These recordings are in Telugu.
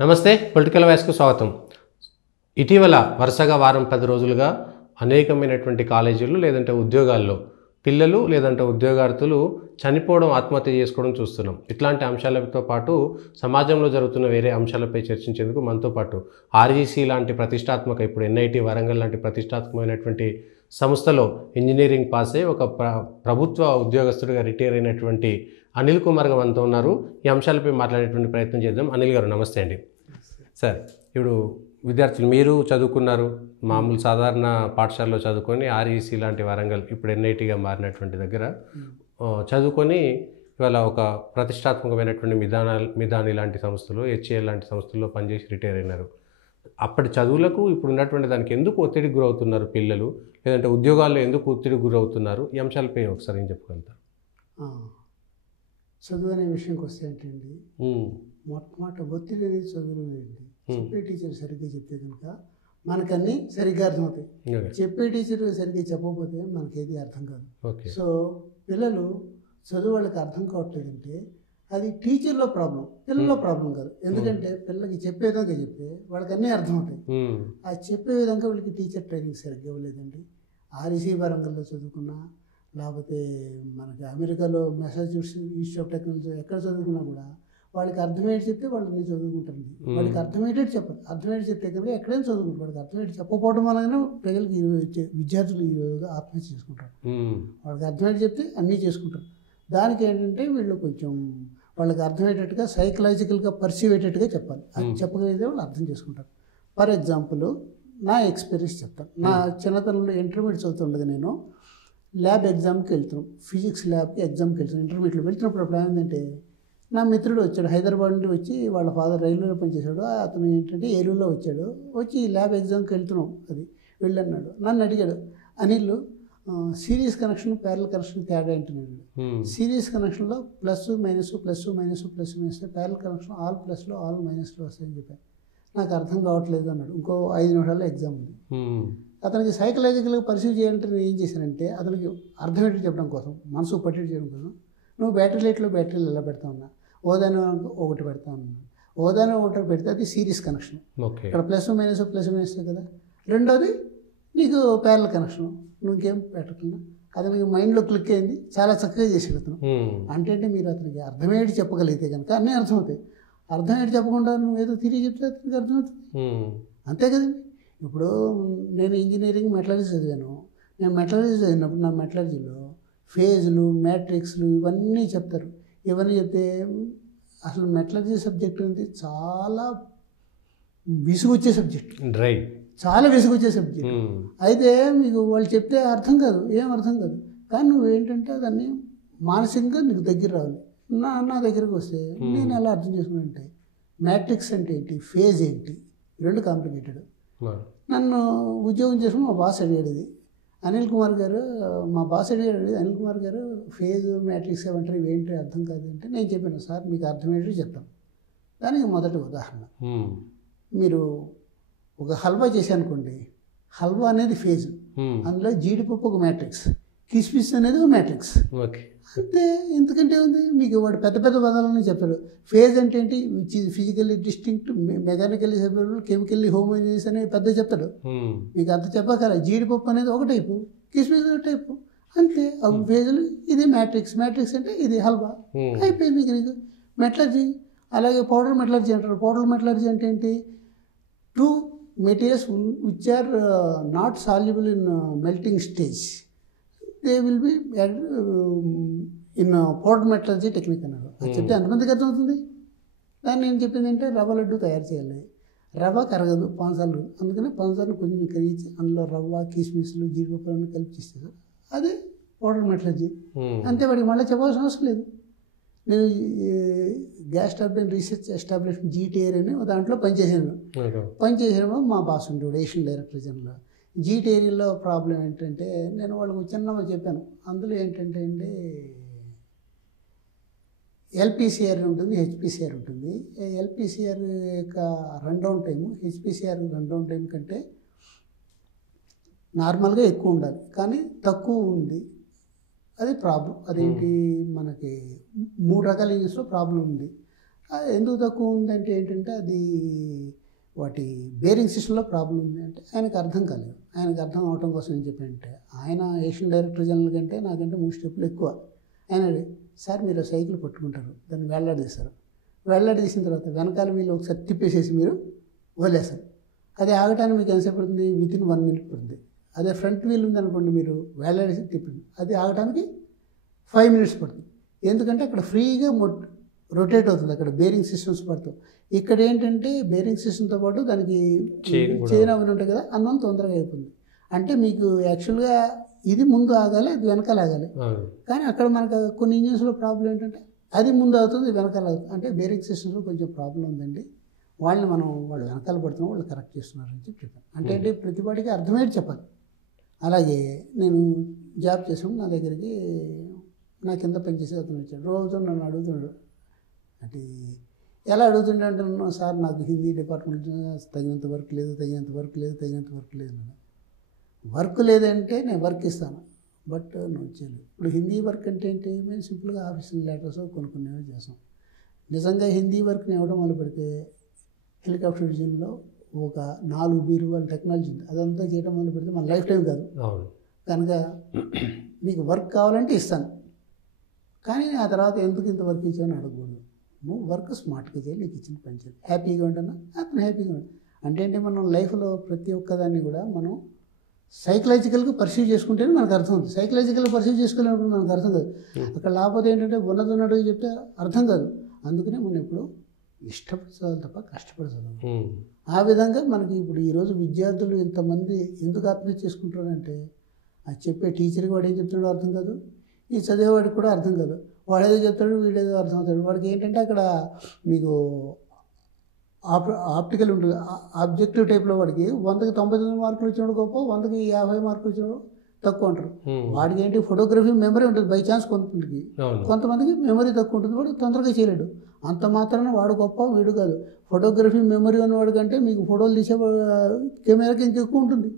నమస్తే పొలిటికల్ వాయిస్కు స్వాగతం. ఇటీవల వరుసగా వారం 10 రోజులుగా అనేకమైనటువంటి కాలేజీలు లేదంటే ఉద్యోగాల్లో పిల్లలు లేదంటే ఉద్యోగార్థులు చనిపోవడం, ఆత్మహత్య చేసుకోవడం చూస్తున్నాం. ఇట్లాంటి అంశాలతో పాటు సమాజంలో జరుగుతున్న వేరే అంశాలపై చర్చించేందుకు మనతో పాటు ఆర్ఈసీ లాంటి ప్రతిష్టాత్మక, ఇప్పుడు ఎన్ఐటి వరంగల్ లాంటి ప్రతిష్టాత్మకమైనటువంటి సంస్థలో ఇంజనీరింగ్ పాస్ అయ్యి ఒక ప్రభుత్వ ఉద్యోగస్తుడిగా రిటైర్ అయినటువంటి అనిల్ కుమార్ గారు మనతో ఉన్నారు. ఈ అంశాలపై మాట్లాడేటువంటి ప్రయత్నం చేద్దాం. అనిల్ గారు నమస్తే అండి. సార్, ఇప్పుడు విద్యార్థులు మీరు చదువుకున్నారు, మామూలు సాధారణ పాఠశాలలో చదువుకొని ఆర్ఈసీ లాంటి వరంగల్ ఇప్పుడు ఎన్ఐటీగా మారినటువంటి దగ్గర చదువుకొని ఇవాళ ఒక ప్రతిష్టాత్మకమైనటువంటి మిదాని లాంటి సంస్థలు, హెచ్ఏఎల్ లాంటి సంస్థల్లో పనిచేసి రిటైర్ అయినారు. అప్పటి చదువులకు ఇప్పుడు ఉన్నటువంటి దానికి ఎందుకు ఒత్తిడికి గురవుతున్నారు పిల్లలు, లేదంటే ఉద్యోగాల్లో ఎందుకు ఒత్తిడికి గురవుతున్నారు? ఈ అంశాలపై ఒకసారి ఏం చెప్పగలుగుతారు? చదువు అనే విషయంకి వస్తే ఏంటండి, మొట్టమొదటి ఒత్తిడి అనేది చదువులో ఏంటి, చెప్పే టీచర్ సరిగ్గా చెప్తే కనుక మనకన్నీ సరిగ్గా అర్థమవుతాయి. చెప్పే టీచర్ సరిగ్గా చెప్పకపోతే మనకేది అర్థం కాదు. సో పిల్లలు చదువు వాళ్ళకి అర్థం కావట్లేదంటే అది టీచర్లో ప్రాబ్లం, పిల్లల్లో ప్రాబ్లం కాదు. ఎందుకంటే పిల్లలకి చెప్పే విధంగా చెప్తే వాళ్ళకి అన్నీ అర్థమవుతాయి. ఆ చెప్పే విధంగా వాళ్ళకి టీచర్ ట్రైనింగ్ సరిగ్గా ఇవ్వలేదండి. ఆర్ఈసీ వరంగల్లో చదువుకున్నా, లేకపోతే మనకి అమెరికాలో మెసాచ్యూసెట్స్ ఇన్స్టిట్యూట్ ఆఫ్ టెక్నాలజీ ఎక్కడ చదువుకున్నా కూడా వాళ్ళకి అర్థమయ్యేది చెప్తే వాళ్ళని చదువుకుంటారండి. వాళ్ళకి అర్థమయ్యేటట్టు చెప్పాలి. అర్థమయ్యేది చెప్తే కనుక ఎక్కడైనా చదువుకుంటారు. వాళ్ళకి అర్థమయ్యేది చెప్పకపోవడం వలన ప్రజలకి విద్యార్థులు ఈరోజుగా ఆత్మహత్య చేసుకుంటారు. వాళ్ళకి అర్థమయ్యేది చెప్తే అన్నీ చేసుకుంటారు. దానికి ఏంటంటే వీళ్ళు కొంచెం వాళ్ళకి అర్థమయ్యేటట్టుగా సైకలాజికల్గా పర్సీవ్ అయ్యేటట్టుగా చెప్పాలి. అది చెప్పగలిగితే వాళ్ళు అర్థం చేసుకుంటారు. ఫర్ ఎగ్జాంపుల్ నా ఎక్స్పీరియన్స్ చెప్తాను. నా చిన్నతనంలో ఇంటర్మీడియట్ చదువుతుండగా నేను ల్యాబ్ ఎగ్జామ్కి వెళ్తున్నాం, ఫిజిక్స్ ల్యాబ్కి ఎగ్జామ్కి వెళ్తున్నాం. ఇంటర్మీడియట్లో వెళ్తున్నప్పుడు అప్పుడు ఏంటంటే నా మిత్రుడు వచ్చాడు, హైదరాబాద్ నుండి వచ్చి, వాళ్ళ ఫాదర్ రైల్వేలో పనిచేశాడు. అతను ఏంటంటే ఏలూరులో వచ్చాడు. వచ్చి ల్యాబ్ ఎగ్జామ్కి వెళ్తున్నాం, అది వెళ్ళన్నాడు. నన్ను అడిగాడు, Anil series connection parallel connection తేడా ఏంటన్నాడు. సిరీస్ కనెక్షన్లో plus minus plus minus plus minus, parallel connection all ప్లస్లో ఆల్ మైనస్లో వస్తాయని చెప్పాను. నాకు అర్థం కావట్లేదు అన్నాడు. ఇంకో 5 నిమిషాల్లో ఎగ్జామ్ ఉంది. అతనికి సైకలాజికల్గా పర్సీవ్ చేయాలంటే నేను ఏం చేశానంటే, అతనికి అర్థమయ్యేది చెప్పడం కోసం, మనసు పట్టేది చేయడం కోసం, నువ్వు బ్యాటరీ లైట్లో బ్యాటరీలు ఎలా పెడతా ఉన్నా, ఓదాని ఒకటి పెడతా ఉన్నాను. ఓదాని ఒకటి పెడితే అది సిరీస్ కనెక్షన్. ఇక్కడ ప్లస్ మైనస్ కదా. రెండోది నీకు ప్యారల్ కనెక్షన్. నువ్వు ఇంకేం పెట్టకుండా అతనికి మైండ్లో క్లిక్ అయింది. చాలా చక్కగా చేసాడు అతను. అంటే మీరు అతనికి అర్థమయ్యేది చెప్పగలిగితే కనుక అన్నీ అర్థమవుతాయి. అర్థమయ్యేది చెప్పకుండా నువ్వు ఏదో తిరిగి చెప్తే అతనికి అర్థమవుతుంది. అంతే కదండి. ఇప్పుడు నేను ఇంజనీరింగ్ మెటలర్జీ చదివాను. నేను మెటలర్జీ చదివినప్పుడు నా మెటలర్జీలో ఫేజ్లు, మ్యాట్రిక్స్లు ఇవన్నీ చెప్తారు. ఇవన్నీ చెప్తే అసలు మెటలర్జీ సబ్జెక్ట్ అనేది చాలా విసుగొచ్చే సబ్జెక్ట్, చాలా విసుగొచ్చే సబ్జెక్ట్. అయితే మీకు వాళ్ళు చెప్తే అర్థం కాదు, ఏం అర్థం కాదు. కానీ నువ్వు ఏంటంటే దాన్ని మానసికంగా నీకు దగ్గర రావాలి. నా దగ్గరకు వస్తే నేను ఎలా అర్థం చేసుకున్నానంటే, మ్యాట్రిక్స్ అంటే ఏంటి, ఫేజ్ ఏంటి, రెండు కాంప్లికేటెడ్. నన్ను ఉద్యోగం చేసుకుని మా బాస్ అడిగాడు, ఇది అనిల్ కుమార్ గారు, మా బాస్ అడిగాడు, అనిల్ కుమార్ గారు ఫేజ్ మ్యాట్రిక్స్ ఏమంటారు, ఇవేంటి అర్థం కాదు అంటే, నేను చెప్పాను, సార్ మీకు అర్థమయ్యేది చెప్తాను. దానికి మొదటి ఉదాహరణ, మీరు ఒక హల్వా చేశానుకోండి, హల్వా అనేది ఫేజ్, అందులో జీడిపప్పు ఒక మ్యాట్రిక్స్, కిస్మిస్ అనేది ఒక మ్యాట్రిక్స్. అంతే, ఎందుకంటే ఉంది మీకు వాడు పెద్ద పెద్ద పదాలని చెప్తాడు. ఫేజ్ అంటే ఏంటి, physically distinct, mechanically separable, chemically homogeneous అనేది పెద్ద చెప్తాడు. మీకు అంత చెప్పగల. జీడిపప్పు అనేది ఒక టైపు, కిస్మిస్ ఒక టైపు, అంతే. అవి ఫేజ్లు, ఇది మ్యాట్రిక్స్. మ్యాట్రిక్స్ అంటే ఇది హల్వా, అయిపోయింది మీకు నీకు మెటలర్జీ. అలాగే పౌడర్ మెటలర్జీ అంటారు. పౌడర్ మెటలర్జీ అంటే ఏంటి, 2 materials which are not soluble in melting stage, they will be in powder metallurgy technique అన్నారు. అది చెప్తే ఎంతమందికి అర్థమవుతుంది? దాన్ని నేను చెప్పింది అంటే, రవ్వ లడ్డు తయారు చేయాలి. రవ్వ కరగదు, పంచదార, అందుకని పంచదారను కొంచెం కరిగించి అందులో రవ్వ, కిస్మిస్లు, జీడిపప్పు అన్నీ కలిపి చేస్తారు. అదే పౌడర్ మెటలర్జీ. అంతే, వాడికి మళ్ళీ చెప్పాల్సిన అవసరం లేదు. నేను గ్యాస్ టర్బైన్ రీసెర్చ్ ఎస్టాబ్లిష్మెంట్ జీటీఏర్ అని దాంట్లో పనిచేసాను. మా బాస్ ఉండేవాడు, ఏషియన్ డైరెక్టర్ జనరల్. జీటీఏరియాలో ప్రాబ్లం ఏంటంటే, నేను వాళ్ళకు చిన్నగా చెప్పాను, అందులో ఏంటంటే అండి ఎల్పిసిఆర్ ఉంటుంది, హెచ్పిసిఆర్ ఉంటుంది. ఎల్పిసిఆర్ యొక్క రన్డౌన్ టైము హెచ్పిసిఆర్ రన్డౌన్ టైం కంటే నార్మల్గా ఎక్కువ ఉండాలి, కానీ తక్కువ ఉంది. అది ప్రాబ్లం. అదేంటి, మనకి 3 రకాల యూనిట్స్లో ప్రాబ్లం ఉంది. ఎందుకు తక్కువ ఉందంటే ఏంటంటే అది వాటి బేరింగ్ సిస్టంలో ప్రాబ్లం ఉంది అంటే ఆయనకు అర్థం కాలేదు. ఆయనకు అర్థం అవటం కోసం ఏం చెప్పారంటే, ఆయన ఏషియన్ డైరెక్టర్ జనరల్ కంటే నాకంటే 3 స్టెప్పులు ఎక్కువ. ఆయన సార్ మీరు సైకిల్ పట్టుకుంటారు, దాన్ని వేళ్లాడదీస్తారు, వేళ్లాడదీసిన తర్వాత వెనకాల వీళ్ళు ఒకసారి తిప్పేసేసి మీరు వదిలేస్తారు. అది ఆగటానికి మీకు ఎంతసేపు పడుతుంది? వితిన్ 1 minute పడుతుంది. అదే ఫ్రంట్ వీల్ ఉందనుకోండి, మీరు వేళ్లాడేసి తిప్పండి, అది ఆగటానికి 5 minutes పడుతుంది. ఎందుకంటే అక్కడ ఫ్రీగా రొటేట్ అవుతుంది, అక్కడ బేరింగ్ సిస్టమ్స్ పడతాయి. ఇక్కడ ఏంటంటే బేరింగ్ సిస్టమ్తో పాటు దానికి చైన్ అవన్నీ ఉంటాయి కదా, అందువల్ల తొందరగా అయిపోతుంది. అంటే మీకు యాక్చువల్గా ఇది ముందు ఆగాలి, అది వెనకాల ఆగాలి. కానీ అక్కడ మనకు కొన్ని ఇంజిన్స్లో ప్రాబ్లం ఏంటంటే అది ముందు అవుతుంది, వెనకాల అవుతుంది. అంటే బేరింగ్ సిస్టమ్స్లో కొంచెం ప్రాబ్లం ఉందండి, వాళ్ళు వెనకాల పడుతున్నాం, వాళ్ళు కరెక్ట్ చేస్తున్నారని చెప్పాను. అంటే ప్రతి వాడికి అర్థమయ్యేది చెప్పాలి. అలాగే నేను జాబ్ చేసాము, నా దగ్గరికి నా కింద పనిచేసే అతను వచ్చాడు. రోజు నన్ను అడుగుతున్నాడు. అంటే ఎలా అడుగుతుండే అంటే, సార్ నాకు హిందీ డిపార్ట్మెంట్ తగినంత వర్క్ లేదు, తగినంత వర్క్ లేదు. వర్క్ లేదంటే నేను వర్క్ ఇస్తాను, బట్ నువ్వు చేయలేదు. ఇప్పుడు హిందీ వర్క్ అంటే ఏంటి? మేము సింపుల్గా ఆఫీసులు లెటర్స్ కొనుక్కునేవి చేస్తాం. నిజంగా హిందీ వర్క్ని ఇవ్వడం మొదలు పెడితే హెలికాప్టర్ డివిజన్లో ఒక 4 బీరువాల టెక్నాలజీ ఉంది, అదంతా చేయడం మొదలు పెడితే మన లైఫ్ టైం కాదు. కనుక నీకు వర్క్ కావాలంటే ఇస్తాను, కానీ ఆ తర్వాత ఎందుకు ఇంత వర్క్ ఇచ్చావని అడగకూడదు. నువ్వు వర్క్ స్మార్ట్గా చేయాలి, నీకు ఇచ్చిన పని చేయాలి, హ్యాపీగా ఉంటానా అతను హ్యాపీగా ఉంటాడు. అంటే మనం లైఫ్లో ప్రతి ఒక్కదాన్ని కూడా మనం సైకలాజికల్గా పర్సీవ్ చేసుకుంటేనే మనకు అర్థం అవుతుంది. సైకలాజికల్గా పర్సీవ్ చేసుకోలేనప్పుడు మనకు అర్థం కాదు. అక్కడ లేకపోతే ఏంటంటే ఉన్నట్టుగా చెప్తే అర్థం కాదు. అందుకనే మనం ఎప్పుడు ఇష్టపడి చదవాలి తప్ప కష్టపడి చదవాలి. ఆ విధంగా మనకి ఇప్పుడు ఈరోజు విద్యార్థులు ఇంతమంది ఎందుకు ఆత్మహత్య చేసుకుంటారంటే, అది చెప్పే టీచర్కి వాడు ఏం చెప్తున్నాడో అర్థం కాదు, ఈ చదివేవాడికి కూడా అర్థం కాదు. వాడేదో చెప్తాడు, వీడేదో అర్థం అవుతాడు. వాడికి ఏంటంటే అక్కడ మీకు ఆప్టికల్ ఉంటుంది, ఆబ్జెక్టివ్ టైప్లో వాడికి 100కి 99 మార్కులు వచ్చినాడు గొప్ప, 100కి 50 మార్కులు వచ్చినాడు తక్కువ అంటారు. వాడికి ఏంటి ఫోటోగ్రఫీ మెమరీ ఉంటుంది బై ఛాన్స్, కొంతమందికి మెమరీ తక్కువ ఉంటుంది, వాడు తొందరగా చేయలేడు. అంత మాత్రాన వాడు గొప్ప వీడు కాదు. ఫోటోగ్రఫీ మెమరీ ఉన్నవాడు కంటే మీకు ఫోటోలు తీసే కెమెరాకి ఇంకెక్కువ ఉంటుంది.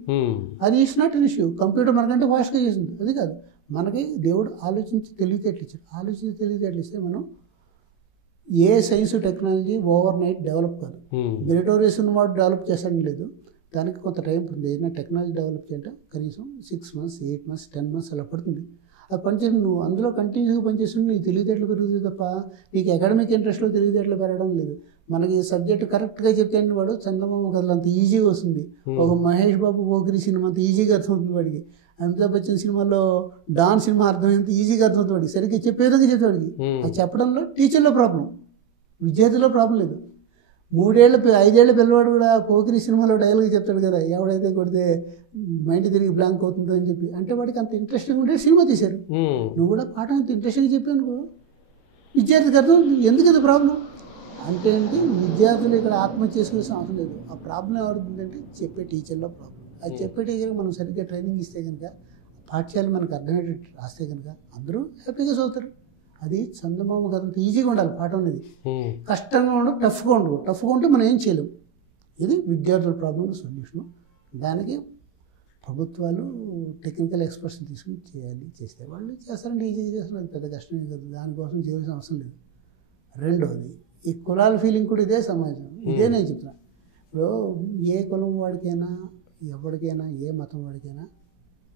అది is not an issue. Computer మనకంటే ఫాస్ట్గా చేసింది, అది కాదు. మనకి దేవుడు ఆలోచించి తెలివితేటలు ఇచ్చాడు. ఆలోచించి తెలివితేటలు ఇస్తే మనం ఏ science technology overnight develop కాదు. మెరిటోరియస్ ఉన్నవాడు డెవలప్ చేస్తాడని లేదు, దానికి కొంత టైం పడుతుంది. ఏదైనా టెక్నాలజీ డెవలప్ చేయాలంటే కనీసం 6 months 8 months 10 months అలా పడుతుంది. అది పనిచేసి నువ్వు అందులో కంటిన్యూస్గా పనిచేస్తుంటే నీకు తెలివితేటలు పెరుగుతుంది తప్ప నీకు అకాడమిక్ ఇంట్రెస్ట్లో తెలివితేటలు పెరగడం లేదు. మనకి సబ్జెక్ట్ కరెక్ట్గా చెప్తే వాడు చందమామ కథలు అంత ఈజీగా వస్తుంది. ఒక మహేష్ బాబు పోకిరి సినిమా అంత ఈజీగా అర్థమవుతుంది వాడికి. అమితాబ్ బచ్చన్ సినిమాలో డాన్ సినిమా అర్థమైంత ఈజీగా అర్థమవుతుంది వాడికి. సరిగ్గా చెప్పే విధంగా చెప్తే వాడికి. అది చెప్పడంలో టీచర్లో ప్రాబ్లం, విద్యార్థిలో ప్రాబ్లం లేదు. 5 ఏళ్ల పిల్లవాడు కూడా పోకిరి సినిమాలో డైలాగ్ చెప్తాడు కదా, ఎవడైతే కొడితే మైండ్ తిరిగి బ్లాంక్ అవుతుందో అని చెప్పి. అంటే వాడికి అంత ఇంట్రెస్టింగ్ ఉంటే సినిమా తీశారు. నువ్వు కూడా పాఠం అంత ఇంట్రెస్టింగ్గా చెప్పాను, విద్యార్థికి అర్థం. ఎందుకు అది ప్రాబ్లం అంటే ఏంటి? విద్యార్థులు ఇక్కడ ఆత్మహత్య చేసుకోవాల్సిన అవసరం లేదు. ఆ ప్రాబ్లం ఎవరుందంటే చెప్పే టీచర్లో ప్రాబ్లం. అది చెప్పే టీచర్కి మనం సరిగ్గా ట్రైనింగ్ ఇస్తే కనుక, పాఠ్యాలు మనకు అర్థమయ్యేటట్టు రాస్తే కనుక అందరూ హ్యాపీగా చదువుతారు. అది చందమామ కథ ఈజీగా ఉండాలి పాఠం అనేది. కష్టంగా ఉండదు, టఫ్గా ఉండదు. టఫ్గా ఉంటే మనం ఏం చేయలేము. ఇది విద్యార్థుల ప్రాబ్లం సొల్యూషను. దానికి ప్రభుత్వాలు టెక్నికల్ ఎక్స్పర్ట్స్ని తీసుకుని చేస్తే వాళ్ళు చేస్తారంటే ఈజీగా చేస్తారు, అది పెద్ద కష్టమే కాదు. దానికోసం చేయాల్సిన అవసరం లేదు. రెండోది, ఈ కులాల ఫీలింగ్ కూడా ఇదే సమాజం, ఇదే నేను చెప్తున్నాను. ఇప్పుడు ఏ కులం వాడికైనా, ఎవరికైనా, ఏ మతం వాడికైనా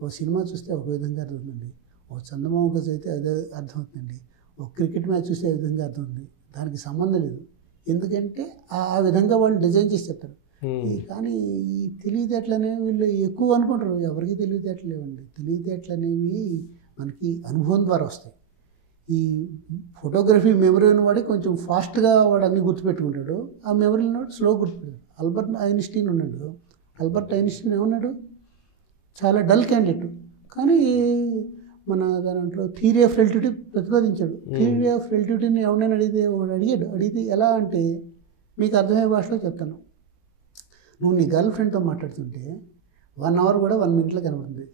ఓ సినిమా చూస్తే ఒక విధంగా అర్థమవుతుంది, ఓ చందమామ కథ అయితే అదే అర్థమవుతుందండి, ఒక క్రికెట్ మ్యాచ్ చూస్తే ఏ విధంగా అర్థమవుతుంది. దానికి సంబంధం లేదు, ఎందుకంటే ఆ విధంగా వాళ్ళు డిజైన్ చేసి చెప్తారు. కానీ ఈ తెలివితేటలు అనేవి వీళ్ళు ఎక్కువ అనుకుంటారు. ఎవరికి తెలివితేటలు లేవండి. తెలివితేటలు అనేవి మనకి అనుభవం ద్వారా వస్తాయి. ఈ ఫోటోగ్రఫీ మెమరీ ఉన్నవాడికి కొంచెం ఫాస్ట్గా వాడు అన్నీ గుర్తుపెట్టుకుంటాడు, ఆ మెమరీ ఉన్నవాడు స్లో గుర్తుపెట్టాడు. ఆల్బర్ట్ ఐన్స్టీన్ ఉన్నాడు. ఆల్బర్ట్ ఐన్స్టీన్ ఏమన్నాడు? చాలా డల్ క్యాండిడేట్, కానీ మన దాంట్లో థియరీ ఆఫ్ రిలేటివిటీ ప్రతిపాదించాడు. థియరీ ఆఫ్ రిలేటివిటీని ఎవరైనా అడిగితే ఎలా అంటే, మీకు అర్థమయ్యే భాషలో చెప్తాను. నువ్వు నీ గర్ల్ ఫ్రెండ్తో మాట్లాడుతుంటే 1 hour కూడా 1 minute కనబడుతుంది.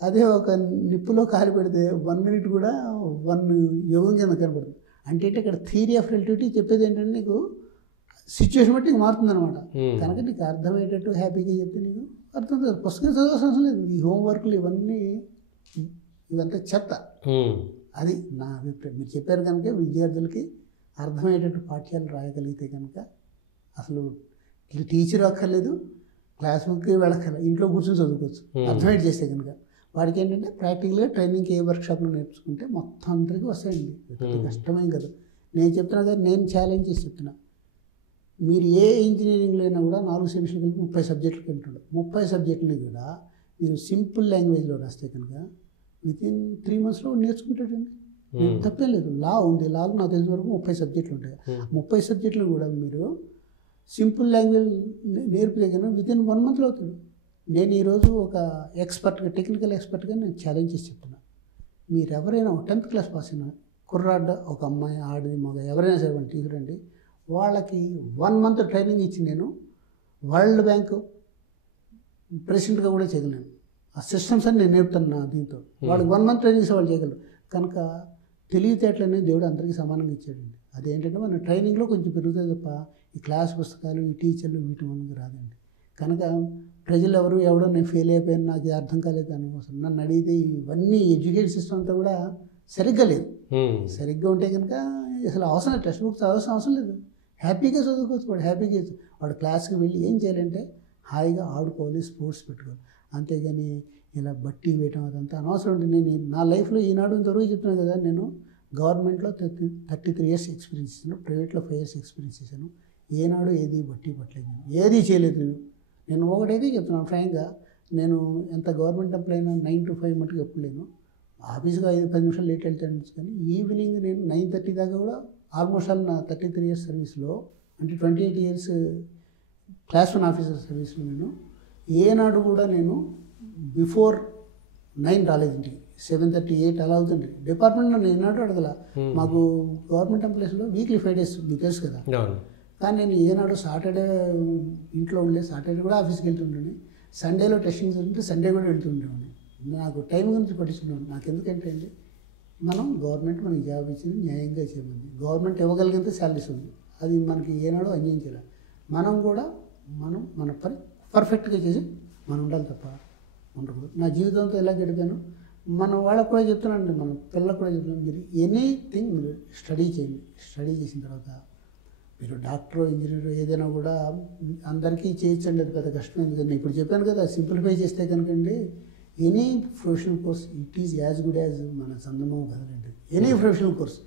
అదే ఒక నిప్పులో కాలు పెడితే 1 minute కూడా 1 యుగం కింద కనబడుతుంది. అంటే ఇక్కడ థియరీ ఆఫ్ రిలేటివిటీ చెప్పేది ఏంటంటే, నీకు సిచ్యువేషన్ బట్టి నీకు మారుతుంది అనమాట. కనుక నీకు అర్థమయ్యేటట్టు హ్యాపీగా చెప్తే నీకు అర్థం కాదు. పుస్తకం చదవాల్సిన అవసరం లేదు. ఈ హోంవర్క్లు ఇవంతా చెత్త. అది నా అభిప్రాయం. మీరు చెప్పారు కనుక విద్యార్థులకి అర్థమయ్యేటట్టు పాఠ్యాలు రాయగలిగితే కనుక అసలు టీచర్ అక్కర్లేదు, క్లాస్ బుక్ వెళ్ళక్కర్లేదు, ఇంట్లో కూర్చొని చదువుకోవచ్చు అర్థమయ్యేట్ చేస్తే కనుక. వాడికి ఏంటంటే ప్రాక్టికల్గా ట్రైనింగ్కి ఏ వర్క్షాప్లో నేర్చుకుంటే మొత్తం అందరికీ వస్తాయండి. కష్టమేం కదా. నేను చెప్తున్నా కదా, నేను ఛాలెంజ్ చేసి చెప్తున్నా, మీరు ఏ ఇంజనీరింగ్లో అయినా కూడా 4 సెమిస్టర్లు కలిపి 30 సబ్జెక్టులు కంటుండే 30 సబ్జెక్టులు కూడా మీరు సింపుల్ లాంగ్వేజ్లో రాస్తే కనుక వితిన్ 3 monthsలో నేర్చుకుంటాడండి. తప్పేం లేదు. లా ఉంది, లాలో నాకు తెలిసిన వరకు 30 సబ్జెక్టులు ఉంటాయి. 30 సబ్జెక్టులు కూడా మీరు సింపుల్ లాంగ్వేజ్ నేర్పితే కనుక వితిన్ 1 monthలో అవుతాడు. నేను ఈరోజు ఒక ఎక్స్పర్ట్గా, టెక్నికల్ ఎక్స్పర్ట్గా నేను ఛాలెంజ్ చేసి చెప్తున్నా, మీరు ఎవరైనా 10th class పాస్ అయినా కుర్రాడ్డ, ఒక అమ్మాయి, ఆడది, మగ ఎవరైనా సరే వాళ్ళు టీచర్ అండి, వాళ్ళకి 1 month ట్రైనింగ్ ఇచ్చి నేను వరల్డ్ బ్యాంక్ ప్రెసిడెంట్గా కూడా చేయగలను. ఆ సిస్టమ్స్ అని నేను నేర్పుతాను నా దీంతో. వాళ్ళకి 1 month ట్రైనింగ్ ఇస్తే వాళ్ళు చేయగలరు. కనుక తెలివితేటలని దేవుడు అందరికీ సమానంగా ఇచ్చాడండి. అదేంటంటే మన ట్రైనింగ్లో కొంచెం పెరుగుతుంది తప్ప ఈ క్లాస్ పుస్తకాలు, ఈ టీచర్లు వీటి మనకి రాదండి. కనుక ప్రజలు ఎవడో నేను ఫెయిల్ అయిపోయాను, నాకు ఇది అర్థం కాలేదు దానికోసం నన్ను అడిగితే ఇవన్నీ ఎడ్యుకేషన్ సిస్టమ్ అంతా కూడా సరిగ్గా లేదు. సరిగ్గా ఉంటే కనుక అసలు అవసరం, టెక్స్ట్ బుక్స్ అవసరం లేదు, హ్యాపీగా చదువుకోవచ్చు. వాడు హ్యాపీగా వాడు క్లాస్కి వెళ్ళి ఏం చేయాలంటే హాయిగా ఆడుకోవాలి, స్పోర్ట్స్ పెట్టుకోవాలి. అంతేగాని ఇలా బట్టి వేయటం అదంతా అనవసరం ఉంటుంది. నేను నా లైఫ్లో ఈనాడు ఇంతవరకు చెప్తున్నాను కదా, నేను గవర్నమెంట్లో 33 years ఎక్స్పీరియన్స్ చేశాను, ప్రైవేట్లో 5 years ఎక్స్పీరియన్స్ చేశాను. ఏనాడు ఏది బట్టి పట్టలేదు, ఏది చేయలేదు. నేను ఒకటైతే చెప్తున్నాను ఫ్రాంక్గా, నేను ఎంత గవర్నమెంట్ ఎంప్లాయ్ అయినా 9 to 5 మటుకు ఎప్పుడు లేను. ఆఫీస్గా 5-10 నిమిషాలు లేట్ వెళ్తాను, కానీ ఈవినింగ్ నేను 9:30 దాకా కూడా ఆల్మోస్ట్ ఆల్ నా 33 years సర్వీస్లో, అంటే 28 years క్లాస్ 1 ఆఫీసర్ సర్వీస్లో నేను ఏనాడు కూడా నేను బిఫోర్ 9 రాలేదు ఇంటికి. 7:30, 8 అలా అవుతుంది. డిపార్ట్మెంట్లో నేను ఏనాడు అడగల. మాకు గవర్నమెంట్ ఎంప్లాయీస్లో వీక్లీ 5 days మీకు తెలుసు కదా. కానీ నేను ఏనాడు సాటర్డే ఇంట్లో ఉండే, సాటర్డే కూడా ఆఫీస్కి వెళ్తుండే, సండేలో టెస్టింగ్స్ ఉంటే సండే కూడా వెళ్తుండేవాడిని. నాకు టైం గురించి పట్టించుకున్నాను. నాకు ఎందుకంటే అండి, మనం గవర్నమెంట్ మనకి జాబ్ ఇచ్చింది న్యాయంగా చేయమంది, గవర్నమెంట్ ఇవ్వగలిగితే శాలరీస్ ఉంది, అది మనకి ఏనాడో అన్యాయం చేయాలి. మనం కూడా మన పని పర్ఫెక్ట్గా చేసి మనం ఉండాలి తప్ప ఉండకూడదు. నా జీవితంతో ఎలా గడిపాను మన వాళ్ళకు కూడా చెప్తున్నానండి, మన పిల్లలకు కూడా చెప్తున్నాను, మీరు ఎనీథింగ్ మీరు స్టడీ చేయండి. స్టడీ చేసిన తర్వాత మీరు డాక్టర్, ఇంజనీర్ ఏదైనా కూడా అందరికీ చేయొచ్చండి, అది పెద్ద కష్టం. ఎందుకంటే ఇప్పుడు చెప్పాను కదా, సింప్లిఫై చేస్తే కనుకండి any professional course it is as good as మన చందమామ కదండి. ఎనీ ప్రొఫెషనల్ కోర్స్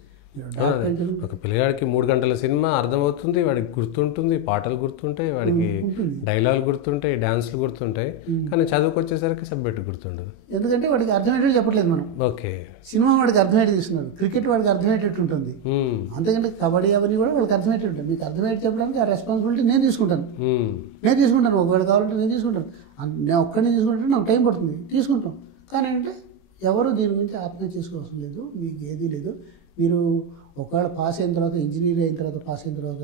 ఒక పిల్లగాడికి 3 గంటల సినిమా అర్థమవుతుంది, వాడికి గుర్తుంటుంది, పాటలు గుర్తుంటాయి, వాడికి డైలాగులు గుర్తుంటాయి, డాన్సులు గుర్తుంటాయి, కానీ చదువుకు వచ్చేసరికి సబ్జెక్ట్ గుర్తుండదు. ఎందుకంటే వాడికి అర్థమయ్యేటట్టు చెప్పట్లేదు మనం. ఓకే, సినిమా వాడికి అర్థమయ్యేట్టు తీస్తున్నారు, క్రికెట్ వాడికి అర్థమయ్యేటట్టు ఉంటుంది. అంతేకంటే కబడ్డీ అవన్నీ కూడా వాళ్ళకి అర్థమయ్యేటట్టు ఉంటుంది. మీకు అర్థమయ్యేట్టు చెప్పడానికి ఆ రెస్పాన్సిబిలిటీ నేను తీసుకుంటాను. ఒకవేళ కావాలంటే నేను తీసుకుంటాను. నేను ఒక్కడిని తీసుకుంటే నాకు టైం పడుతుంది, తీసుకుంటాం. కానీ అంటే ఎవరు దీని గురించి ఆత్మహత్య చేసుకోవాల్సిన లేదు, మీకు ఏదీ లేదు. మీరు ఒకవేళ పాస్ అయిన తర్వాత, ఇంజనీర్ అయిన తర్వాత, పాస్ అయిన తర్వాత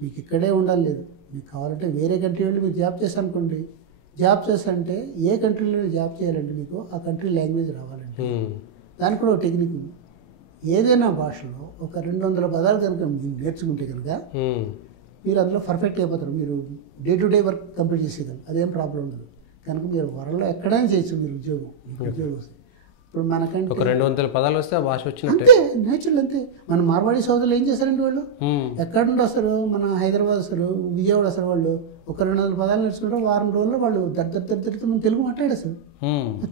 మీకు ఇక్కడే ఉండాలి లేదు, మీకు కావాలంటే వేరే కంట్రీ వెళ్ళి మీరు జాబ్ చేస్తారనుకోండి. జాబ్ చేస్తారంటే ఏ కంట్రీలో జాబ్ చేయాలంటే మీకు ఆ కంట్రీ లాంగ్వేజ్ రావాలంటే దానికి కూడా ఒక టెక్నిక్ ఉంది. ఏదైనా భాషలో ఒక 200 పదాలు కనుక మీరు నేర్చుకుంటే కనుక మీరు అందులో పర్ఫెక్ట్ అయిపోతారు. మీరు day to day work complete చేసేదాన్ని, అదేం ప్రాబ్లం ఉండదు. కనుక మీరు వరల్డ్లో ఎక్కడైనా చేయొచ్చు మీరు ఉద్యోగం వస్తే. ఇప్పుడు మనకంటే ఒక 200 పదాలు వస్తే ఆ భాష వచ్చినట్టే, అంతే నేచురల్, అంతే. మన మార్వాడి సోదరులు ఏం చేస్తారండి, వాళ్ళు ఎక్కడ నుండి వస్తారు, మన హైదరాబాద్ వస్తారు, విజయవాడ వస్తారు. వాళ్ళు ఒక 200 పదాలు నేర్చుకుంటారు, వారం రోజుల్లో వాళ్ళు దరిద్రతో మనం తెలుగు మాట్లాడేస్తారు.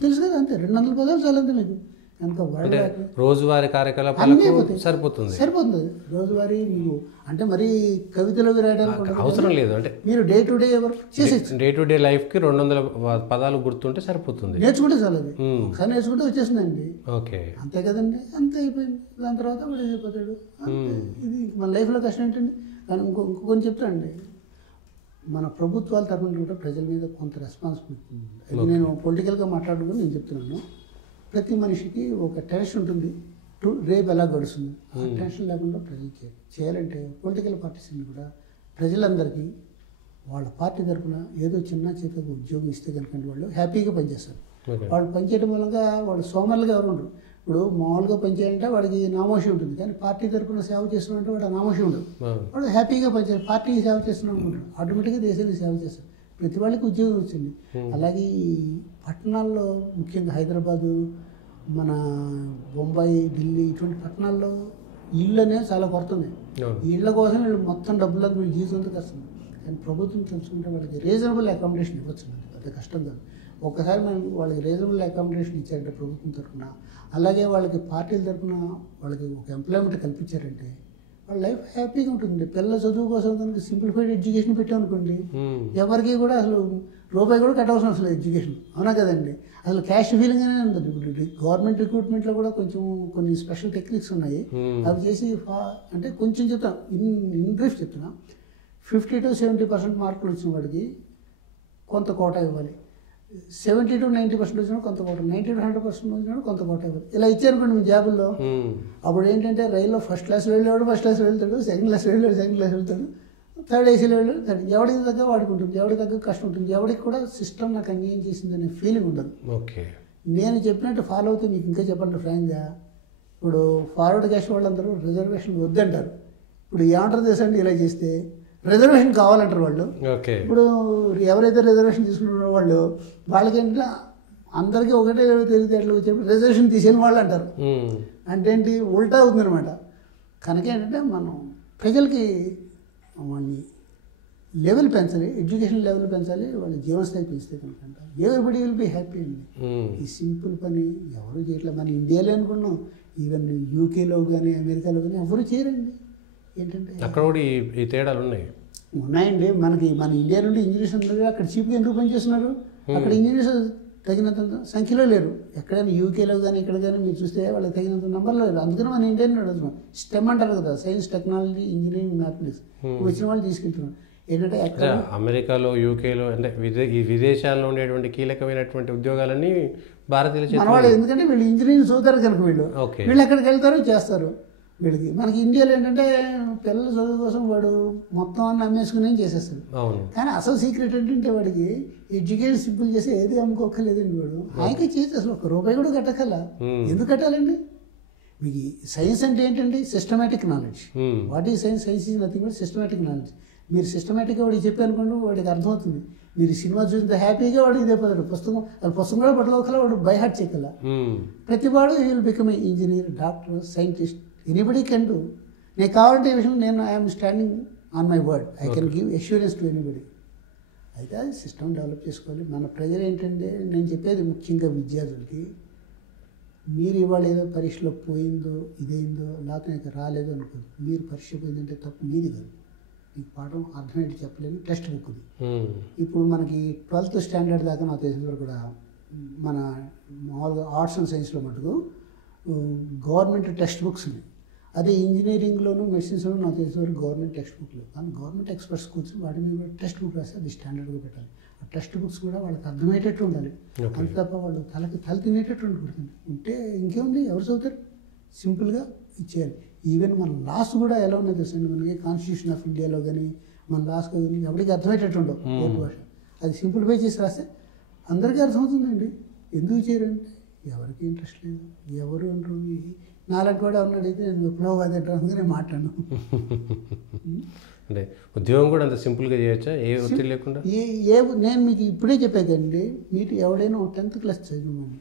తెలుసు కదా, అంతే 200 పదాలు చాలంతే మీకు. కనుక రోజువారీ కార్యకలాపాలకు సరిపోతుంది. రోజువారీ మీకు అంటే మరి కవితలు రాయడానికి అవసరం లేదు. అంటే మీరు డే టు డే వర్క్ చేసేసి డే టు డే లైఫ్కి 200 పదాలు గుర్తుంటే సరిపోతుంది. నేర్చుకుంటే చాలు, అది ఒకసారి నేర్చుకుంటే వచ్చేసిందండి. ఓకే, అంతే కదండి, అంతే అయిపోయింది. దాని తర్వాత వాడు అయిపోతాడు. ఇది మన లైఫ్లో కష్టం ఏంటండి. కానీ ఇంకొంచెం చెప్తానండి, మన ప్రభుత్వాల తరఫున కూడా ప్రజల మీద కొంత రెస్పాన్సిబిలిటీ ఉంది. అది నేను పొలిటికల్గా మాట్లాడుకుని నేను చెప్తున్నాను. ప్రతి మనిషికి ఒక టెన్షన్ ఉంటుంది, రేపు ఎలా గడుస్తుంది, ఆ టెన్షన్ లేకుండా ప్రజలు చేయాలంటే పొలిటికల్ పార్టీస్ని కూడా ప్రజలందరికీ వాళ్ళ పార్టీ తరఫున ఏదో చిన్న చేతికి ఉద్యోగం ఇస్తే కనుక వాళ్ళు హ్యాపీగా పనిచేస్తారు. వాళ్ళు పనిచేయడం మూలంగా వాళ్ళు సోమరులుగా ఎవరు ఉండరు. ఇప్పుడు మామూలుగా పనిచేయాలంటే వాడికి నామోషి ఉంటుంది, కానీ పార్టీ తరఫున సేవ చేస్తున్నాడంటే వాడు నామోషి ఉండదు. వాడు హ్యాపీగా పనిచేయాలి, పార్టీకి సేవ చేస్తున్నాడు అనుకుంటాడు, ఆటోమేటిక్గా దేశానికి సేవ చేస్తారు. ప్రతి వాళ్ళకి ఉద్యోగం వచ్చింది. అలాగే ఈ పట్టణాల్లో ముఖ్యంగా హైదరాబాదు, మన బొంబాయి, ఢిల్లీ ఇటువంటి పట్టణాల్లో ఇళ్ళు అనేవి చాలా కొరత ఉన్నాయి. ఈ ఇళ్ళ కోసం వీళ్ళు మొత్తం డబ్బులంతా వీళ్ళు జీవితంతో కష్టం. కానీ ప్రభుత్వం తెలుసుకుంటే వాళ్ళకి రీజనబుల్ అకామిడేషన్ ఇవ్వచ్చు, అంత కష్టం కాదు. ఒక్కసారి మనం వాళ్ళకి రీజనబుల్ అకామిడేషన్ ఇచ్చారంటే ప్రభుత్వం తరఫున, అలాగే వాళ్ళకి పార్టీల తరఫున వాళ్ళకి ఒక ఎంప్లాయ్మెంట్ కల్పించారంటే వాళ్ళ లైఫ్ హ్యాపీగా ఉంటుంది. పిల్లల చదువు కోసం కనుక సింప్లిఫైడ్ ఎడ్యుకేషన్ పెట్టామనుకోండి, ఎవరికి కూడా అసలు రూపాయి కూడా కట్టవలసిన అసలు ఎడ్యుకేషన్, అవునా కదండి. అసలు క్యాష్ ఫీలింగ్ అనే ఉంటుంది. ఇప్పుడు గవర్నమెంట్ రిక్రూట్మెంట్లో కూడా కొంచెం కొన్ని స్పెషల్ టెక్నిక్స్ ఉన్నాయి, అవి చేసి అంటే కొంచెం చెప్తాను, ఇన్ బ్రీఫ్ చెప్తున్నా. 50 to 70% మార్కులు వచ్చిన వాడికి కొంత కోటా ఇవ్వాలి, 70 to 90% వచ్చినా కొంత కోట, 90 to 100% వచ్చినా కొంత కోట ఇవ్వాలి. ఇలా ఇచ్చారనుకోండి మీ జాబుల్లో, అప్పుడు ఏంటంటే రైల్లో ఫస్ట్ క్లాస్ వెళ్ళేవాడు ఫస్ట్ క్లాస్ వెళ్తాడు, సెకండ్ క్లాస్ వెళ్ళాడు సెకండ్ క్లాస్ వెళ్తాడు, థర్డ్ ఏసీలో వెళ్ళాడు థర్డ్. ఎవరికి తగ్గ వాడికి ఉంటుంది, ఎవరికి తగ్గ కష్టం ఉంటుంది. ఎవరికి కూడా సిస్టమ్ నాకు అన్యాయం చేసిందనే ఫీలింగ్ ఉండదు. ఓకే, నేను చెప్పినట్టు ఫాలో అవుతే మీకు ఇంకా చెప్పండి ఫ్రాంక్గా. ఇప్పుడు ఫార్వర్డ్ క్యాస్ట్ వాళ్ళందరూ రిజర్వేషన్ వద్దంటారు. ఇప్పుడు ఏమంటారు తెలుసా అండి, ఇలా చేస్తే రిజర్వేషన్ కావాలంటారు వాళ్ళు. ఇప్పుడు ఎవరైతే రిజర్వేషన్ తీసుకున్నారో వాళ్ళు వాళ్ళకేంటంటే అందరికీ ఒకటే తెలివితేటలు వచ్చేప్పుడు రిజర్వేషన్ తీసేని వాళ్ళు అంటారు. అంటే ఏంటి, ఉల్టా అవుతుందనమాట. కనుక ఏంటంటే మనం ప్రజలకి వాళ్ళని లెవెల్ పెంచాలి, ఎడ్యుకేషన్ లెవెల్ పెంచాలి, వాళ్ళ జీవనస్థాయి పెంచితే కనుక ఎవరిబడి విల్ బి హ్యాపీ అండి. ఈ సింపుల్ పని ఎవరు చేయట్లేదు. మన ఇండియాలో అనుకున్నాం, ఈవెన్ యూకేలో కానీ అమెరికాలో కానీ ఎవరు చేయరండి. ఏంటంటే అక్కడ కూడా ఈ తేడాలు ఉన్నాయండి. మనకి మన ఇండియా నుండి ఇంజనీర్స్ అందరూ అక్కడ చీప్గా ఎందుకు పనిచేస్తున్నారు, అక్కడ ఇంజనీర్స్ తగినంత సంఖ్యలో లేరు. ఎక్కడైనా యూకేలో కానీ ఇక్కడ కానీ మీరు చూస్తే వాళ్ళకి తగినంత నెంబర్లో లేరు. అందుకని మన ఇండియన్ అడుగుతున్నాం. స్టెమ్ అంటారు కదా, సైన్స్ టెక్నాలజీ ఇంజనీరింగ్ మ్యాథమెటిక్స్, వచ్చిన వాళ్ళు తీసుకెళ్తున్నారు. ఏంటంటే అమెరికాలో యూకేలో అంటే ఈ విదేశాల్లో ఉండేటువంటి కీలకమైనటువంటి ఉద్యోగాలన్నీ భారతీయులు మన వాళ్ళు, ఎందుకంటే వీళ్ళు ఇంజనీరింగ్ చదువుతారు కనుక వీళ్ళు ఎక్కడికి వెళ్తారో చేస్తారు. వీళ్ళకి మనకి ఇండియాలో ఏంటంటే పిల్లల చదువు కోసం వాడు మొత్తం అన్ని అమ్మేసుకుని చేసేస్తాడు. కానీ అసలు సీక్రెట్ ఏంటంటే వాడికి ఎడ్యుకేషన్ సింపుల్ చేసి ఏది అమ్ముకోక్కర్లేదండి. వాడు హాయిగా చేసి అసలు ₹1 కూడా కట్టకల్లా. ఎందుకు కట్టాలండి? మీకు సైన్స్ అంటే ఏంటండి, systematic knowledge. What is science? Science is nothing but systematic knowledge. మీరు సిస్టమేటిక్గా వాడికి చెప్పారనుకోండి, వాడికి అర్థమవుతుంది. మీరు సినిమా చూసినంత హ్యాపీగా వాడికి చెప్పారు. పుస్తకం కూడా పట్టుకోగల, వాడు బై హార్ట్ చేయగల. ప్రతి వాడు he will become a engineer, doctor, scientist, anybody can do. నేను కావాలంటే ఈ విషయం నేను I'm standing on my word, I can give assurance to anybody. అయితే అది సిస్టమ్ డెవలప్ చేసుకోవాలి. మన ప్రజలు ఏంటంటే, నేను చెప్పేది ముఖ్యంగా విద్యార్థులకి, మీరు ఇవాళ ఏదో పరీక్షలో పోయిందో ఇదైందో లేకపోతే నాకు రాలేదో అనుకోదు. మీరు పరీక్ష పోయిందంటే తప్పు మీది కాదు, మీకు పాఠం అర్థమయ్యేది చెప్పలేని టెక్స్ట్ బుక్ ఇది. ఇప్పుడు మనకి 12th స్టాండర్డ్ దాకా నాకు తెలిసిన వరకు కూడా మన మామూలుగా ఆర్ట్స్ అండ్ సైన్స్లో మటుకు గవర్నమెంట్ టెక్స్ట్ బుక్స్ ఉన్నాయి. అదే ఇంజనీరింగ్లోను మెడిసిన్స్లోనూ నాకు తెలిసిన వరకు గవర్నమెంట్ టెక్స్ట్ బుక్లు. కానీ గవర్నమెంట్ ఎక్స్పర్ట్స్ కూర్చొని వాటి మీద కూడా టెక్స్ట్ బుక్ రాస్తే అది స్టాండర్డ్గా పెట్టాలి. ఆ టెక్స్ట్ బుక్స్ కూడా వాళ్ళకి అర్థమయ్యేటట్టు ఉండాలి. అంత తప్ప వాళ్ళు తల తినేటట్టు ఉండకూడదు. ఉంటే ఇంకేముంది, ఎవరు చదువుతారు? సింపుల్గా ఇచ్చేయాలి. ఈవెన్ మన లాస్ కూడా ఎలా ఉన్నది తెలుసండి, మనకి కాన్స్టిట్యూషన్ ఆఫ్ ఇండియాలో కానీ మన లాస్ కానీ ఎవరికి అర్థమయ్యేటట్టు ఉండవు కోర్టు భాష. అది సింప్లిఫై చేసి రాస్తే అందరికీ అర్థమవుతుందండి. ఎందుకు చేయరంటే ఎవరికి ఇంట్రెస్ట్ లేదు, ఎవరు అనరు. నాలాంటి వాడు ఎవరిని అయితే నేను విప్లవవాది అంటాను, అందుకనే మాట్లాడను. అంటే ఉద్యోగం కూడా అంత సింపుల్గా చేయొచ్చా, ఏ ఒత్తిడి లేకుండా? నేను మీకు ఇప్పుడే చెప్పాకండి, మీరు ఎవడైనా 10th క్లాస్ చదివివ్వండి,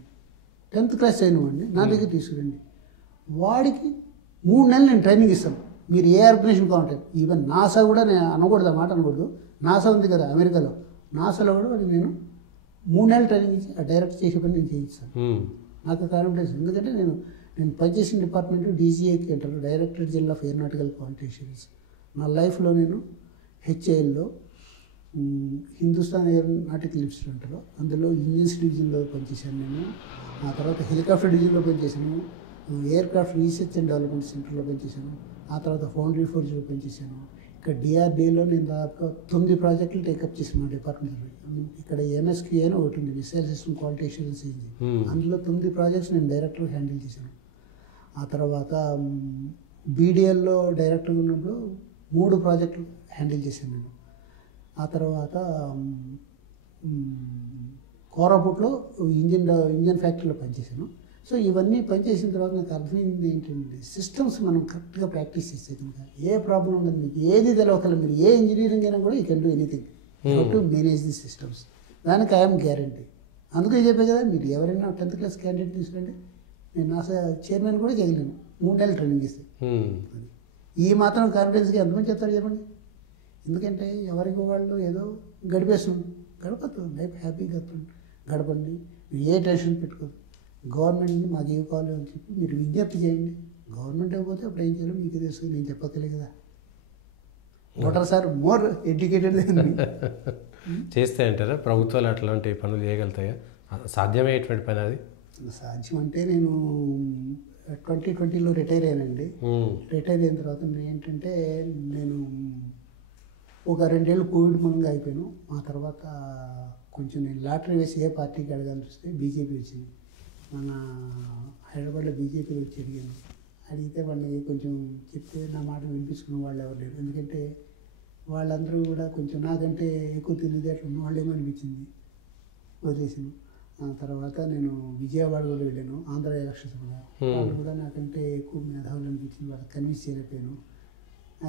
10th క్లాస్ చదివివ్వండి, నా దగ్గర తీసుకురండి. వాడికి 3 నెలలు నేను ట్రైనింగ్ ఇస్తాను. మీరు ఏ ఆర్గనైజేషన్ కావాలంటే, ఈవెన్ నాసా కూడా నేను అనకూడదు, ఆ మాట అనకూడదు. నాసా ఉంది కదా అమెరికాలో, నాసాలో కూడా వాడికి నేను 3 నెలలు ట్రైనింగ్ ఇచ్చి ఆ డైరెక్ట్ చేసే పని నేను చేయిస్తాను. నాకు కాన్ఫిడెన్స్, ఎందుకంటే నేను పనిచేసిన డిపార్ట్మెంట్ DGAకి అంటారు, directorate general of aeronautical qualifications. నా లైఫ్లో నేను HALలో హిందుస్థాన్ ఏరోనాటికల్ ఇన్స్టిట్యూట్ అంటారు, అందులో ఇంజిన్స్ డివిజన్లో పనిచేశాను నేను. ఆ తర్వాత హెలికాప్టర్ డివిజన్లో పనిచేశాను, ఎయిర్క్రాఫ్ట్ రీసెర్చ్ అండ్ డెవలప్మెంట్ సెంటర్లో పనిచేశాను. ఆ తర్వాత ఫౌండరీ ఫోర్స్లో పనిచేశాను. ఇక్కడ DRDAలో నేను దాదాపు 9 ప్రాజెక్టులు టేకప్ చేసిన మా డిపార్ట్మెంట్. ఇక్కడ MSQ అని ఒకటి ఉంది, missile system quality assurance agency. అందులో 9 ప్రాజెక్ట్స్ నేను డైరెక్టర్గా హ్యాండిల్ చేశాను. ఆ తర్వాత BDLలో డైరెక్టర్గా ఉన్నప్పుడు 3 ప్రాజెక్టులు హ్యాండిల్ చేశాను నేను. ఆ తర్వాత కోరాపుట్లో ఇంజన్ ఫ్యాక్టరీలో పనిచేశాను. సో ఇవన్నీ పనిచేసిన తర్వాత నాకు అర్థమైంది ఏంటంటే, సిస్టమ్స్ మనం కరెక్ట్గా ప్రాక్టీస్ చేస్తే కనుక ఏ ప్రాబ్లం ఉండదు. మీకు ఏది తెలవకల, మీరు ఏ ఇంజనీరింగ్ అయినా కూడా you can do anything. You to manage the systems. దానికి ఐఎమ్ గ్యారంటీ. అందుకే చెప్పే కదా, మీరు ఎవరైనా 10th క్లాస్ క్యాండిడేట్ తీసుకుంటే నేను నాసా చైర్మన్ కూడా చేయగలను. 3 నెలలు ట్రైనింగ్ ఇస్తాయి. ఈ మాత్రం కాన్ఫిడెన్స్గా ఎంతమంది చెప్తారు చెప్పండి. ఎందుకంటే ఎవరికి వాళ్ళు ఏదో గడిపేస్తున్నాం, గడపద్దు, లైఫ్ హ్యాపీగా గడపండి, మీరు ఏ టెన్షన్ పెట్టుకోదు. గవర్నమెంట్ని మాకు ఏ కావాలి అని చెప్పి మీరు విజ్ఞప్తి చేయండి. గవర్నమెంట్ అయిపోతే అప్పుడు ఏం చేయాలో మీకు తెలుసు, నేను చెప్పక్కలే కదా. ఓటర్స్ ఆర్ మోర్ ఎడ్యుకేటెడ్ చేస్తే అంటారా ప్రభుత్వాలు అట్లాంటి పనులు చేయగలుగుతాయా? సాధ్యమయ్యేటువంటి పని అది? సాధ్యం అంటే నేను 2020లో రిటైర్ అయ్యానండి. రిటైర్ అయిన తర్వాత ఏంటంటే నేను ఒక 2 ఏళ్ళు కోవిడ్ మూలంగా అయిపోయాను. ఆ తర్వాత కొంచెం నేను లాటరీ వేసి ఏ పార్టీకి అడగాల్సి వస్తే బీజేపీ వచ్చింది. మన హైదరాబాద్లో బీజేపీలో వచ్చి అడిగాను. అడిగితే వాళ్ళని కొంచెం చెప్తే నా మాట వినిపించుకున్న వాళ్ళు ఎవరు లేరు. ఎందుకంటే వాళ్ళందరూ కూడా కొంచెం నాకంటే ఎక్కువ తెలివితేటలు ఉన్న వాళ్ళేమో అనిపించింది, వదిలేసాను. ఆ తర్వాత నేను విజయవాడ కూడా వెళ్ళాను, ఆంధ్ర ఎలక్షన్స్ కూడా. వాళ్ళు కూడా నాకంటే ఎక్కువ మేధావులు అనిపించింది, వాళ్ళకి కన్విన్స్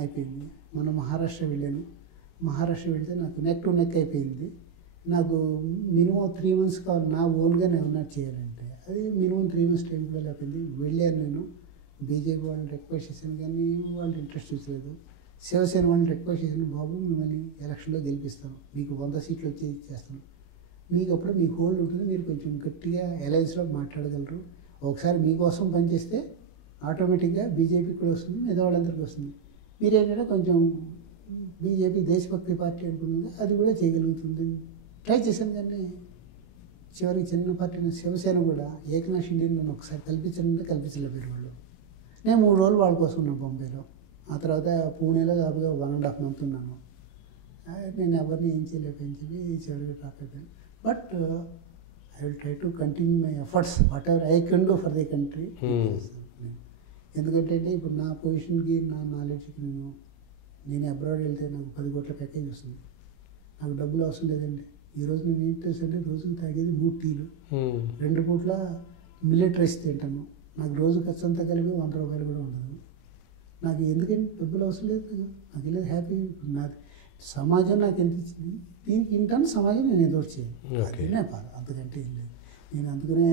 అయిపోయింది. మన మహారాష్ట్ర వెళ్ళాను. మహారాష్ట్ర వెళ్తే నాకు నెక్ టు నెక్ అయిపోయింది. నాకు మినిమం 3 months కావాలి నా ఓన్గా నేను ఏమన్నా చేయాలంటే. అది మినిమం 3 months టైం కూడా లేకపోయింది. వెళ్ళాను నేను, బీజేపీ వాళ్ళని రిక్వెస్ట్ చేశాను కానీ వాళ్ళు ఇంట్రెస్ట్ చూసలేదు. శివసేన వాళ్ళని రిక్వెస్ట్ చేశాను, బాబు మిమ్మల్ని ఎలక్షన్లో గెలిపిస్తాను, మీకు 100 సీట్లు వచ్చి చేస్తాను, మీకు అప్పుడు మీకు హోల్డ్ ఉంటుంది, మీరు కొంచెం గట్టిగా అలయన్స్లో మాట్లాడగలరు, ఒకసారి మీకోసం పనిచేస్తే ఆటోమేటిక్గా బీజేపీకి కూడా వస్తుంది, మిగతా వాళ్ళందరికీ వస్తుంది. మీరేంటంటే కొంచెం బీజేపీ దేశభక్తి పార్టీ అనుకుంటుంది, అది కూడా చేయగలుగుతుంది. ట్రై చేశాను కానీ చివరికి చిన్న పార్టీ శివసేన కూడా ఏకనాథ్ షిండేని నన్ను ఒకసారి కల్పించాలంటే కల్పించలేపారు వాళ్ళు. నేను 3 రోజులు వాళ్ళ కోసం ఉన్నాను బొంబాయిలో. ఆ తర్వాత పూణేలో దాదాపుగా 1.5 months ఉన్నాను. నేను ఎవరిని ఏం చేయలేకపోయింది చెప్పి చివరికి డ్రాప్ అయిపోయాను. But I will try to continue my efforts what ever I can do for the country. ఎందుకంటే ఇప్పుడు నా పొజిషన్కి నా నాలెడ్జ్కి నేను అబ్రాడ్ వెళ్తే నాకు 10 కోట్ల ప్యాకేజ్ వస్తుంది. నాకు డబ్బులు అవసరం లేదండి. ఈరోజు నేను ఏం తెలుసంటే రోజుకి తాగేది 3 టీలు, 2 పూట్ల మిల్లెట్ రైస్ తింటాను. నాకు రోజు ఖర్చు అంతా కలిపి 100 రూపాయలు కూడా ఉండదు. నాకు ఎందుకంటే డబ్బులు అవసరం లేదు, నాకు లేదు, హ్యాపీ. నాది సమాజం నాకు ఎంత ఇచ్చింది, దీనికి ఇంటాను సమాజం నేను ఎదురు చేయాలి, అదే పాలు, అంతకంటే ఏం లేదు. నేను అందుకనే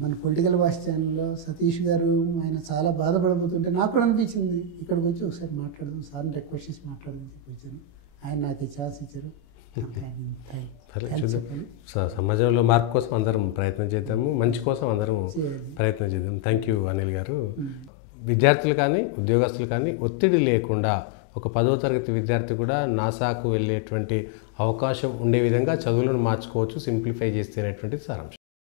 మన పొలిటికల్ వాయిస్ ఛానల్లో సతీష్ గారు ఆయన చాలా బాధపడిపోతుంటే నాకు కూడా అనిపించింది ఇక్కడికి వచ్చి ఒకసారి మాట్లాడదాం, సార్ని రిక్వెస్ట్ చేసి మాట్లాడదాం చెప్పి వచ్చాను. ఆయన నాకు ఈ ఛాన్స్ ఇచ్చారు. సమాజంలో మార్పు కోసం అందరం ప్రయత్నం చేద్దాము, మంచి కోసం అందరం ప్రయత్నం చేద్దాం. థ్యాంక్ యూ అనిల్ గారు. విద్యార్థులు కానీ ఉద్యోగస్తులు కానీ ఒత్తిడి లేకుండా ఒక 10వ తరగతి విద్యార్థి కూడా నాసాకు వెళ్ళేటువంటి అవకాశం ఉండే విధంగా చదువులను మార్చుకోవచ్చు, సింప్లిఫై చేస్తేనేటువంటి సారాంశం.